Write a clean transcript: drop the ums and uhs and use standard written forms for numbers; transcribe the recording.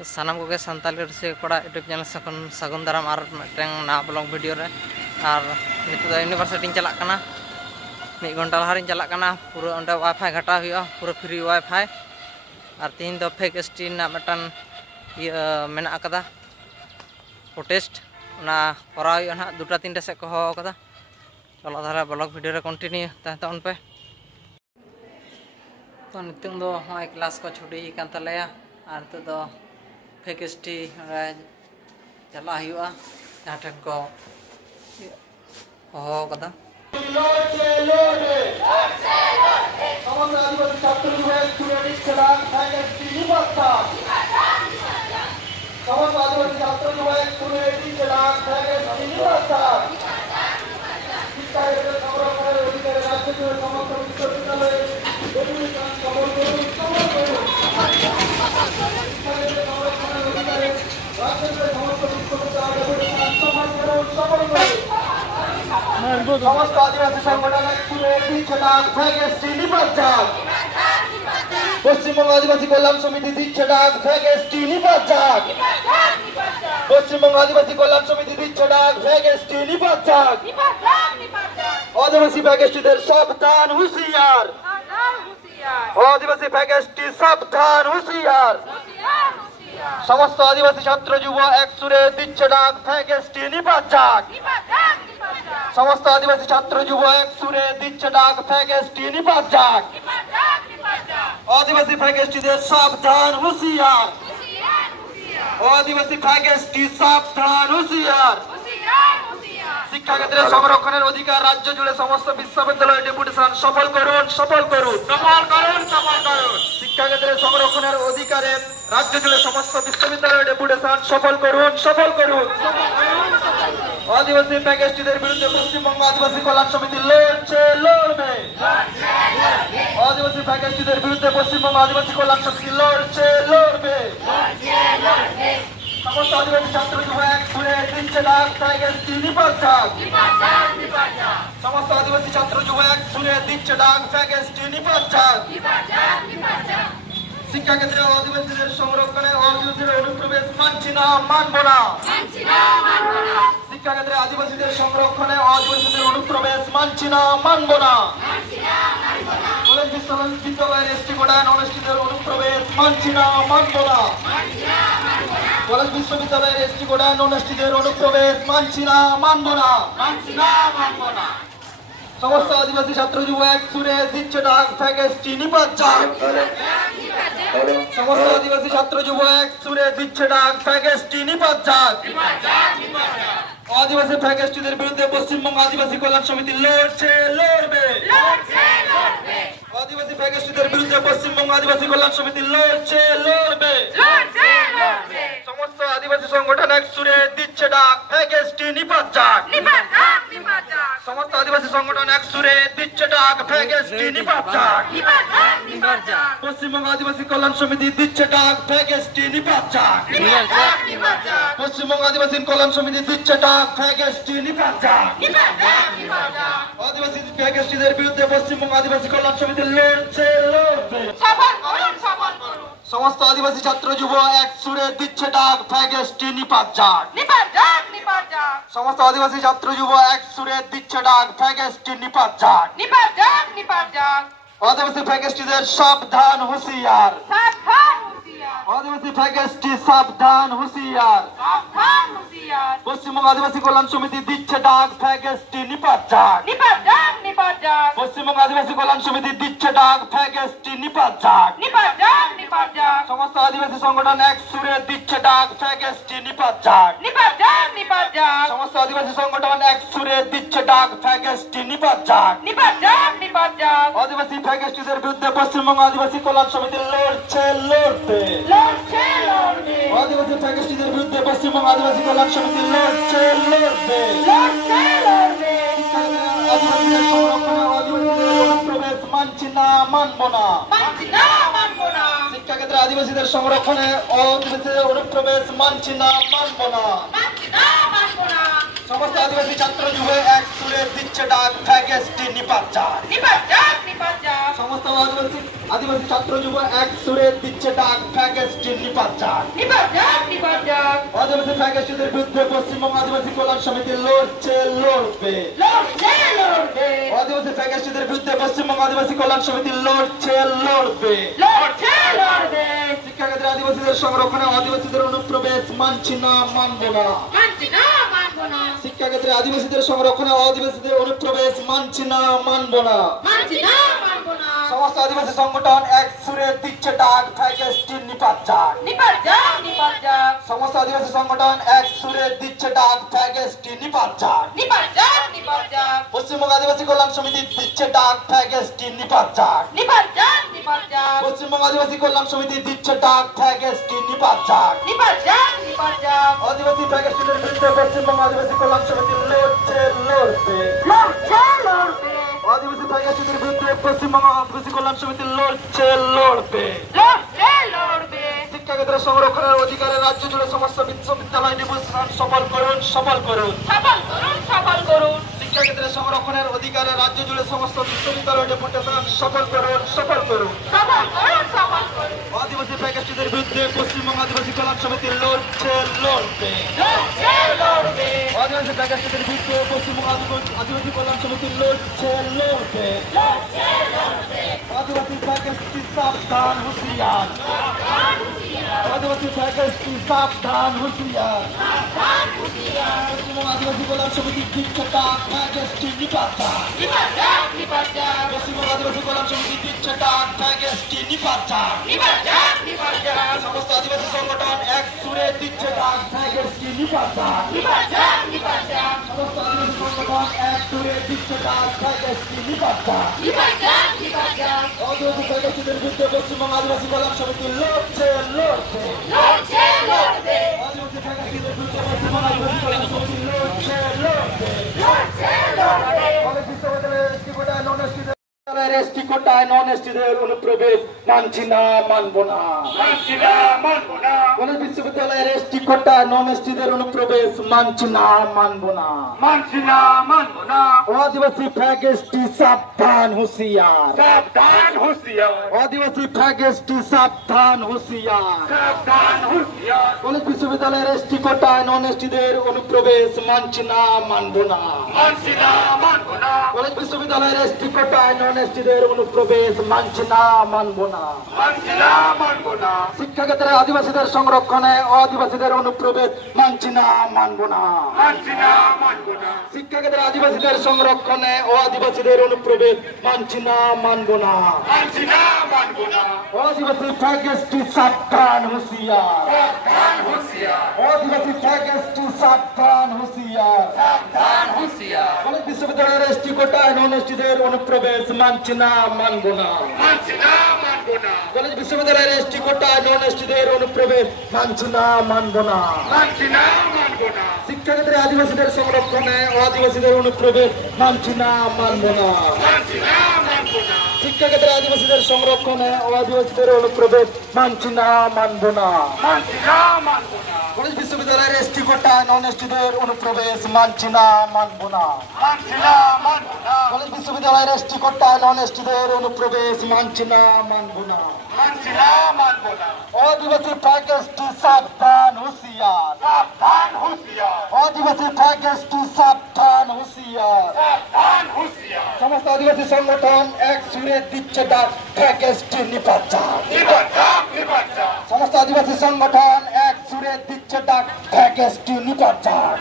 सानाम को सानताली रसिया कड़ा YouTube channel सगुन दाराम और मिट्टन ना ब्लॉग वीडियो रे और नित यूनिवर्सिटी चलाना 1 घंटा लहारी चलाना पूरा अंडे वाईफाई घटा हुआ पूरा फ्री वाईफाई और तीन दो फेक एसटी मिट्टन मेना कदा प्रोटेस्ट ना करा ना 2-3 से कहो कदा चलो धारा ब्लॉग वीडियो रे कंटिन्यू तहन पे तो नितंग दो हमारे क्लास को छुट्टी कान तलेया और नित दो फेक एसटी चला हुआ जहाँ ठन को हो कदा समस्त आदिवासी संगठन पश्चिमबंग आदिवासी कल्याण समिति दिच्छे डाक फेक एसटी निपात जाग पश्चिमबंग आदिवासी कल्याण समिति दिच्छे डाक फेक एसटी निपात जाग आदिवासी फेक एसटी सावधान हुशियार आदिवासी फेक एसटी सावधान हुशियार समस्त आदिवासी छात्र युवा एक सुरे दिच्छे डाक फेक एसटी निपात जाग समस्त आदिवासी छात्र युवा एक सुरे दिच्छे डाक फेक एसटी निपात जाग आदिवासी फेक एसटी सावधान हुशियार आदिवासी फेक एसटी सावधान हुशियार शिक्षा क्षेत्रे संरक्षणের অধিকার রাজ্য জুড়ে সমস্ত বিশ্ববিদ্যালয় ডেপুটেশন সফল করুন শিক্ষা ক্ষেত্রে সংরক্ষণের অধিকারে রাজ্য জুড়ে সমস্ত বিশ্ববিদ্যালয় ডেপুটেশন সফল করুন आदिवासी फेक एसटीদের বিরুদ্ধে পশ্চিমবঙ্গ আদিবাসী কল্যাণ সমিতি লড়বে आदिवासी फेक एसटीদের বিরুদ্ধে পশ্চিমবঙ্গ আদিবাসী কল্যাণ সমিতি লড়বে समस्त आदिवासी छात्र युवा एक सुरे दिच्छे डाक फेक एसटी निपात जाग समस्त आदिवासी छात्र युवा एक सुरे दिच्छे डाक फेक एसटी निपात जाग शिक्षा क्षेत्रे आदिवासीদের সংরক্ষণে আদিবাসীদের অনুপ্রবেশ মানছি না মানব না শিক্ষা ক্ষেত্রে আদিবাসীদের সংরক্ষণে আদিবাসীদের অনুপ্রবেশ মানছি না মানব না কলেজ বিশ্ববিদ্যালয়ের এসটি কোটায় নন-এসটিদের অনুপ্রবেশ মানছি না মানব না কলেজ বিশ্ববিদ্যালয়ের এসটি কোটায় নন-এসটিদের অনুপ্রবেশ মানছি না মানব না समस्त आदिवासी छात्र युवा एक सुरे दिच्छे डाक फेक एसटी निपात जाग समस्त आदिवासी छात्र युवा एक सुरे दिच्छे डाक फेक एसटी निपात जाग आदिवासी फेक एसटीদের বিরুদ্ধে পশ্চিমবঙ্গ আদিবাসী কল্যাণ সমিতি লড়বে आदिवासी फेक एसटीদের বিরুদ্ধে পশ্চিমবঙ্গ আদিবাসী কল্যাণ সমিতি লড়বে समस्त आदिवासी संगठन एक सुरे दिच्छे डाक फेक एसटी निपात जाग समस्त आदिवासी संगठन एक सुरे दिच्छे डाक फेक एसटी निपात जाग पश्चिमबंग आदिवासी कल्याण समिति दिच्छे डाक फेक एसटी निपात जाग पश्चिमबंग आदिवासी कल्याण समिति दिच्छे डाक फेक एसटी निपात जाग आदिवासी फेक एसटीদের বিরুদ্ধে পশ্চিমবঙ্গ আদিবাসী কল্যাণ সমিতি লড়বে समस्त आदिवासी छात्र युवा एक सुरे दिच्छे डाक फेक एसटी निपात जाग समस्त आदिवासी छात्र युवा एक सुरे दिच्छे डाक फेक एसटी निपात जाग आदिवासी फेक एसटीদের सावधान हुशियार आदिवासी फेक एसटी सावधान हुशियार पश्चिमबंग आदिवासी कल्याण समिति दिच्छे डाक फेक एसटी निपात जाग पश्चिमबंग आदिवासी कल्याण समिति दिच्छे डाक फेक एसटी निपात जाग समस्त आदिवासी संगठन एक सुरे दिच्छे डाक फेक एसटी निपात जाग समस्त आदिवासी संगठन एक सुरे दिच्छे डाक फेक एसटी निपात जाग आदिवासी फेक एसटीদের বিরুদ্ধে পশ্চিমবঙ্গ আদিবাসী কল্যাণ সমিতি লড়বে आदिवासी फेक एसटीদের বিরুদ্ধে পশ্চিমবঙ্গ আদিবাসী কল্যাণ সমিতি লড়বে আদিবাসীদের সংরক্ষণে আদিবাসীদের অনুপ্রবেশ মানছি না মানব না শিক্ষা ক্ষেত্রে আদিবাসীদের সংরক্ষণে আদিবাসীদের অনুপ্রবেশ মানছি না মানব না समस्त आदिवासी छात्र युवा एक सुरे दिच्छे डाक फेक एसटी निपात जाग समस्त आदिवासी আদিবাসী ছাত্র যুব এক সুরে দিচ্ছে ডাক ফ্যাগেস্টি নিপাত যাক। আদিবাসী ফ্যাগেস্টিদের বিরুদ্ধে পশ্চিমবঙ্গ আদিবাসী কল্যাণ সমিতি লড়ছে লড়বে। আদিবাসী ফ্যাগেস্টিদের বিরুদ্ধে পশ্চিমবঙ্গ আদিবাসী কল্যাণ সমিতি লড়ছে লড়বে। শিক্ষাক্ষেত্রে আদিবাসীদের সংরক্ষণে আদিবাসীদের অনুপ্রবেশ মানছি না মানব না। শিক্ষাক্ষেত্রে আদিবাসীদের সংরক্ষণে আদিবাসীদের অনুপ্রবেশ মানছি না মানব না। সমস্ত আদিবাসী সংগঠন এক সুরে দিচ্ছে ডাক ফ্যাগেস্টি নিপাত যাক। সমস্ত আদিবাসী সংগঠন এক সুরে দিচ্ছে ডাক ফ্যাগেস্টি নিপাত যাক। পশ্চিমবঙ্গ আদিবাসী কল্যাণ সমিতি দিচ্ছে ডাক ফ্যাগেস্টি নিপাত যাক। পশ্চিমবঙ্গ আদিবাসী কল্যাণ সমিতি দিচ্ছে ডাক ফ্যাগেস্টি নিপাত যাক। আদিবাসী ফ্যাগেস্টিদের বিরুদ্ধে পশ্চিমবঙ্গ আদিবাসী কল্যাণ সমিতি লড়ছে লড়বে। আদিবাসী ফ্যাগেস্টিদের বিরুদ্ধে পশ্চিমবঙ্গ আদিবাসী কল্যাণ সমিতি লড়ছে লড়বে। শিক্ষাক্ষেত্রে সংরক্ষণের অধিকারে রাজ্য জুড়ে সমস্ত বিশ্ববিদ্যালয় নিবন্ধন সফল করুন সফল করুন। শিক্ষাক্ষেত্রে সংরক্ষণের অধিকারে রাজ্য জুড়ে সমস্ত বিশ্ববিদ্যালয় ডেপুটেশন সফল করুন সফল করুন। আদিবাসী ফ্যাগেস্টিদের বিরুদ্ধে পশ্চিমবঙ্গ আদিবাসী কল্যাণ সমিতি লড়ছে লড়বে। আদিবাসী ফ্যাগেস্টিদের বিরুদ্ধে পশ্চিমবঙ্গ আদিবাসী কল্যাণ সমিতি লড়ছে লড়বে। আদিবাসী ফ্যাগেস্টি সাবধান হুঁশিয়ার। আদিবাসী ফ্যাগেস্টি সাবধান হুঁশিয়ার। পশ্চিমবঙ্গ আদিবাসী কল্যাণ সমিতি দিচ্ছে ডাক ফ্যাগেস্টি নিপাত যাক। পশ্চিমবঙ্গ আদিবাসী কল্যাণ সমিতি দিচ্ছে ডাক ফ্যাগেস্টি নিপাত যাক। সমস্ত আদিবাসী সংগঠন এক সুরে দিচ্ছে ডাক ফ্যাগেস্টি নিপাত যাক। সমস্ত আদিবাসী সংগঠন এক সুরে দিচ্ছে ডাক ফ্যাগেস্টি নিপাত যাক। আদিবাসী ফ্যাগেস্টিদের বিরুদ্ধে পশ্চিমবঙ্গ আদিবাসী কল্যাণ সমিতি লড়ছে লড়বে। আদিবাসী ফ্যাগেস্টিদের বিরুদ্ধে পশ্চিমবঙ্গ আদিবাসী কল্যাণ সমিতি লড়ছে লড়বে। এসটি কোটায় নন এসটিদের অনুপ্রবেশ মানছি না মানব না। কলেজ বিশ্ববিদ্যালয়ের এসটি কোটায় নন এসটিদের অনুপ্রবেশ মানছি না মানব না। আদিবাসী ফ্যাগেস্টি সাবধান হুঁশিয়ার। আদিবাসী ফ্যাগেস্টি সাবধান হুঁশিয়ার। কলেজ বিশ্ববিদ্যালয়ের এসটি কোটায় নন এসটিদের অনুপ্রবেশ মানছি না মানব না। কলেজ বিশ্ববিদ্যালয়ের এসটি কোটায় নন এসটিদের অনুপ্রবেশ মানছি না মানব না। শিক্ষাক্ষেত্রে আদিবাসীদের সংরক্ষণে আদিবাসীদের অনুপ্রবেশ মানছি না মানব না। শিক্ষাক্ষেত্রে আদিবাসীদের সংরক্ষণে আদিবাসীদের অনুপ্রবেশ মানছি না মানব না। আদিবাসী ফ্যাগেস্টি সাবধান হুঁশিয়ার। আদিবাসী ফ্যাগেস্টি সাবধান হুঁশিয়ার। কলেজ বিশ্ববিদ্যালয়ের এসটি কোটায় নন এসটিদের অনুপ্রবেশ মানছি না মানব না। কলেজ বিশ্ববিদ্যালয়ের এসটি কোটায় নন এসটিদের অনুপ্রবেশ মানছি না মানব না। শিক্ষাক্ষেত্রে আদিবাসীদের সংরক্ষণে আদিবাসীদের অনুপ্রবেশ মানছি না মানব না। শিক্ষাক্ষেত্রে আদিবাসীদের সংরক্ষণে আদিবাসীদের অনুপ্রবেশ মানছি না মানব না। কলেজ বিশ্ববিদ্যালয়ের এসটি কোটায় নন এসটিদের অনুপ্রবেশ মানছি না মানব না। কলেজ বিশ্ববিদ্যালয়ের এসটি কোটায় নন এসটিদের অনুপ্রবেশ মানছি না মানব না। আদিবাসী ফ্যাগেস্টি সাবধান হুঁশিয়ার। আদিবাসী ফ্যাগেস্টি সাবধান হুঁশিয়ার। সমস্ত আদিবাসী সংগঠন এক সুরে দিচ্ছে ডাক ফ্যাগেস্টি নিপাত যাক। সমস্ত আদিবাসী সংগঠন এক সুরে দিচ্ছে ডাক ফ্যাগেস্টি নিপাত যাক।